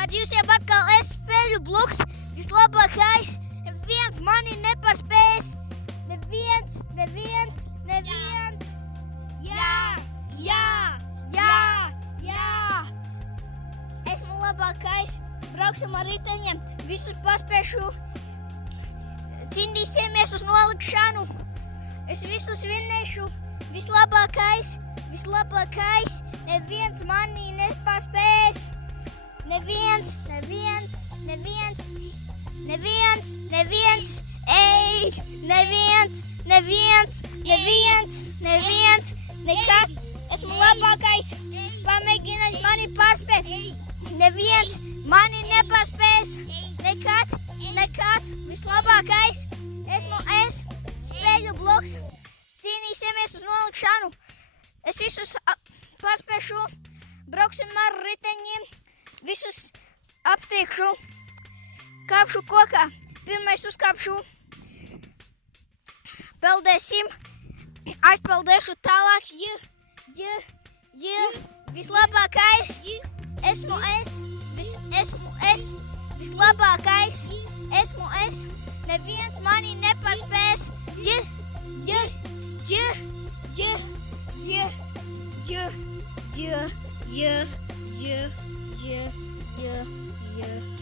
Ar jums jau atkal es spēļu bloks, vislabākais, neviens mani nepaspēs, neviens, jā, esmu labākais, brauksim ar riteņiem, visus paspēšu, cīnīsimies uz nolikšanu, es visus vinnēšu, vislabākais, neviens mani nepaspēs. Neviens, ej, neviens, nekad, esmu labākais, pamēģiniet mani paspēt, neviens mani nepaspēs, nekad, vislabākais, esmu es, spēļu bloks, cīnīsimies uz nolikšanu, es visus paspēšu, brauksim ar riteņiem, visus aptiekšu, kāpšu kokā, pirmais uzkāpšu, peldēsim, aizpeldēšu tālāk, vislabākais, esmu es, vislabākais, esmu es, neviens mani nepaspēs, yeah.